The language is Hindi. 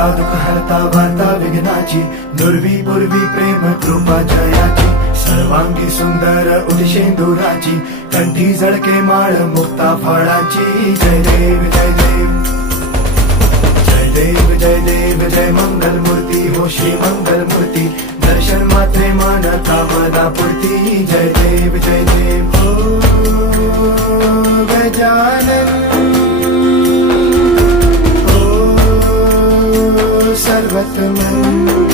हरता दुःख हरता वार्ता विघ्नाची, दुर्वी पूर्वी प्रेम कृपा जयाची, सर्वांगी सुंदर उदिशेंदुराची, कंठी झळके माळ मुक्ता फळाची. जय देव जय देव जय देव जय देव जय मंगल मूर्ती हो श्री मंगल मूर्ती, दर्शन मात्रे मन कामना पूर्ती. जय देव जय देव हो गजानन हो सर्वतमन.